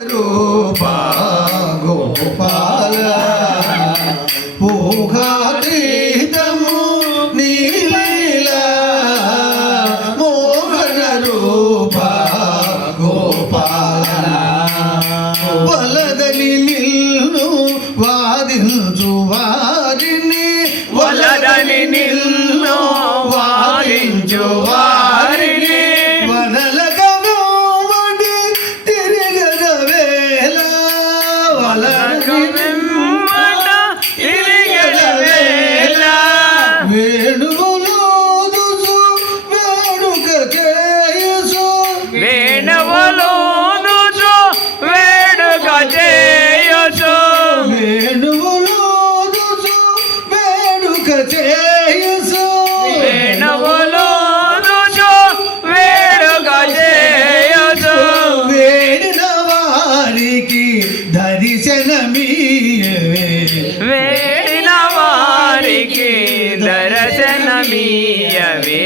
రూపా గోపాల ఊహాతీతము నీలీల మోహన రూపా గోపాల వలదని నిల్లు వాదించు వారిని వలదని నిన్ను చేయసు వేణువలోనుచు వేడుక చేయొచ్చు వేడిన వారికి దర్శనమీయవే. వేడిన వారికి దర్శనమీయవే.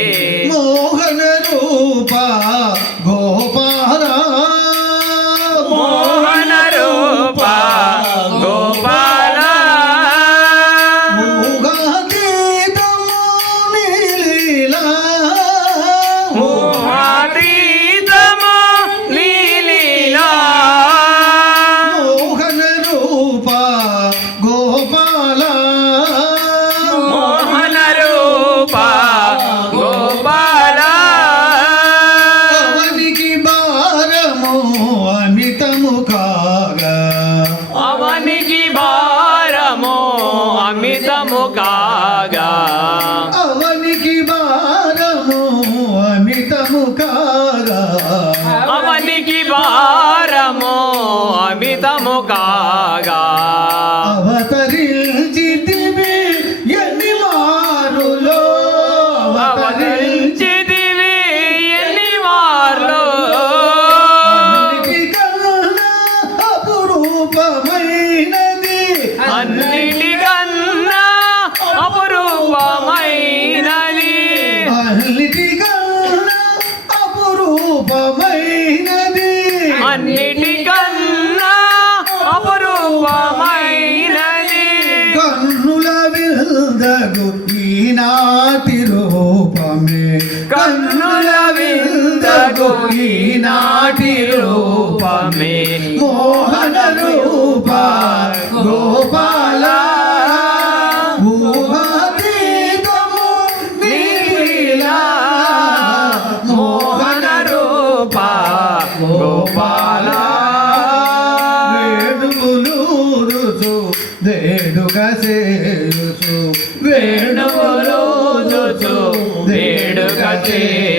కాగా. అవనికి భారము అమితము కాగా. అవనికి భారము అమితము కాగా. అవనికి భారము అన్నిటికన్నా అపురూపమైనది. కన్నుల విల్దగు ఈనాటి రూపమే. కన్నుల విందగు ఈనాటి రూపమే. మోహన రూప వేడుక చేయుచు వేణువులూదుచు వేడుక చేయుచు.